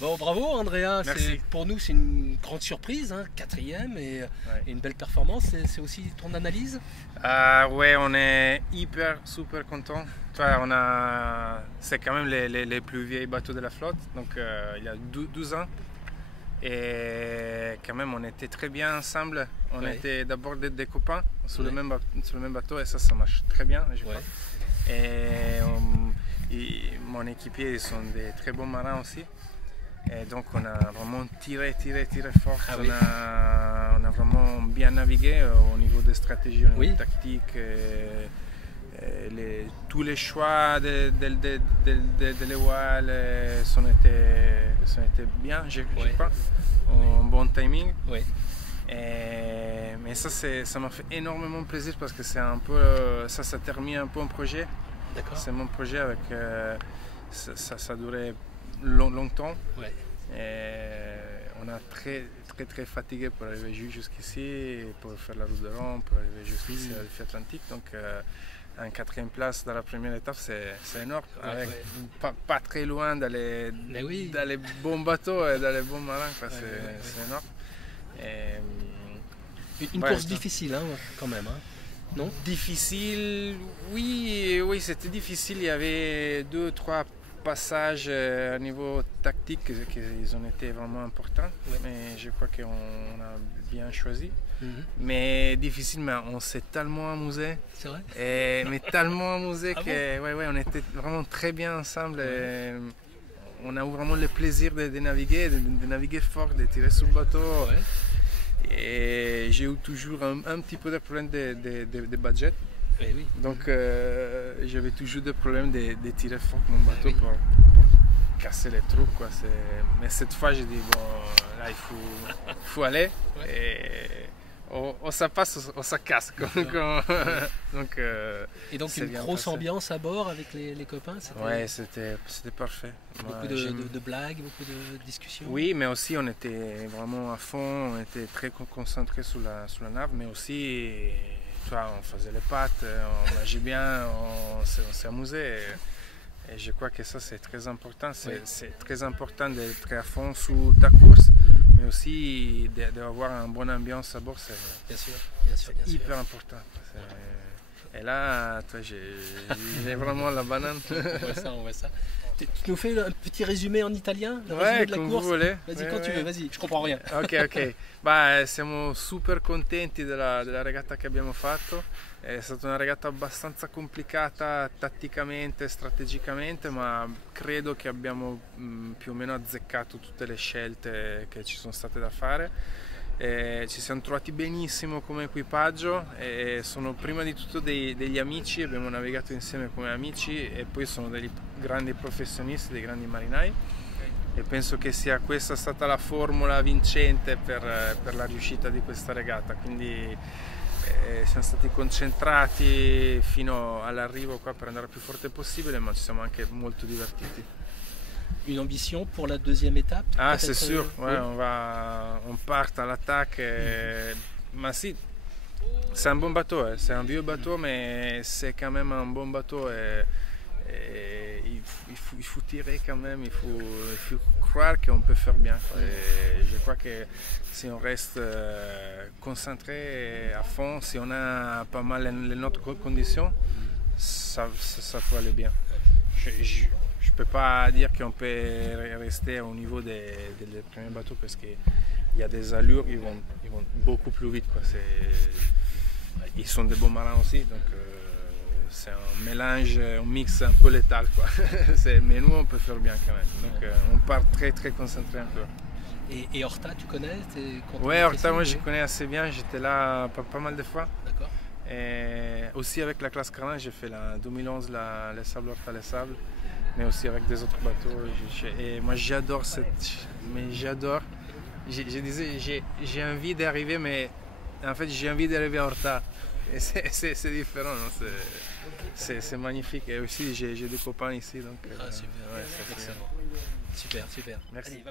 Bon, bravo Andrea, pour nous c'est une grande surprise, hein, 4e et une belle performance. C'est aussi ton analyse? Ouais, on est super content. C'est quand même les plus vieux bateaux de la flotte, donc il y a 12 ans. Et quand même, on était très bien ensemble. On était d'abord des copains sur le même bateau, et ça marche très bien, je crois. Et mon équipier, ils sont des très bons marins aussi. Et donc on a vraiment tiré fort. On a vraiment bien navigué au niveau des stratégies, au niveau tactique. Tous les choix de l'évoile sont été bien, je crois, en bon timing. Mais ça m'a fait énormément plaisir parce que c'est un peu, ça termine un peu un projet. C'est mon projet avec, ça a duré longtemps. Et on a très fatigué pour arriver jusqu'ici, pour faire la route de Rome, pour arriver jusqu'ici à l'Alpha Atlantique. Donc en 4e place dans la première étape, c'est énorme. Avec pas très loin dans les bons bateaux et dans les bons marins, c'est énorme. Une course difficile, hein, quand même. Hein. Non? Difficile, oui, c'était difficile. Il y avait 2-3 passages au niveau tactique qui ont été vraiment importants, mais je crois qu'on a bien choisi. Mais difficile, mais on s'est tellement amusé. C'est vrai? Mais tellement amusé que on était vraiment très bien ensemble. Et on a eu vraiment le plaisir de naviguer, de naviguer fort, de tirer sur le bateau. Et j'ai eu toujours un petit peu de problème de budget. Donc j'avais toujours des problèmes de tirer fort mon bateau pour casser les trous, quoi. Mais cette fois j'ai dit bon, là il faut aller. Et ça passe, ça casse. Et donc une grosse ambiance à bord avec les copains? Ouais, c'était parfait. Beaucoup de blagues, beaucoup de discussions? Oui, mais aussi on était vraiment à fond, on était très concentrés sur la nave, mais aussi on faisait les pattes, on mangeait bien, on s'est amusé. Et je crois que ça c'est très important. C'est très important d'être à fond sur ta course, mais aussi d'avoir une bonne ambiance à bord. Bien sûr. Hyper important. Et là, j'ai vraiment la banane. On voit ça. Tu nous fais un petit résumé en italien, le résumé de la course? Vous voulez. Vas-y, quand tu veux, vas-y, je comprends rien. Ok. Siamo super contenti della regata che abbiamo fatto. È stata una regata abbastanza complicata tatticamente, strategicamente, ma credo che abbiamo più o meno azzeccato tutte le scelte che ci sono state da fare. Ci siamo trovati benissimo come equipaggio e sono prima di tutto degli amici, abbiamo navigato insieme come amici e poi sono degli grandi professionisti, dei grandi marinai, e penso che sia questa stata la formula vincente per la riuscita di questa regata. Quindi siamo stati concentrati fino all'arrivo qua per andare il più forte possibile, ma ci siamo anche molto divertiti. Une ambition pour la 2e étape? Ah, c'est sûr, on part à l'attaque. Mais si, c'est un bon bateau, c'est un vieux bateau, mais c'est quand même un bon bateau. Et il faut tirer quand même, il faut croire qu'on peut faire bien. Et je crois que si on reste concentré à fond, si on a pas mal les autres conditions, ça peut aller bien. Je ne peux pas dire qu'on peut rester au niveau des premiers bateaux parce qu'il y a des allures qui vont beaucoup plus vite. Ils sont des bons marins aussi, donc c'est un mélange, un mix un peu létal. Mais nous, on peut faire bien quand même. Donc on part très concentré encore. Et Horta, tu connais? Ouais, Horta, moi je connais assez bien, j'étais là pas mal de fois. D'accord. Et aussi avec la classe Carlin, j'ai fait la 2011 les Sables Horta les Sables, mais aussi avec des autres bateaux. Et moi j'adore j'ai envie d'arriver, mais en fait j'ai envie d'arriver à Horta. Et c'est différent, c'est magnifique. Et aussi j'ai des copains ici. Donc, super, excellent. Super. Merci. Allez,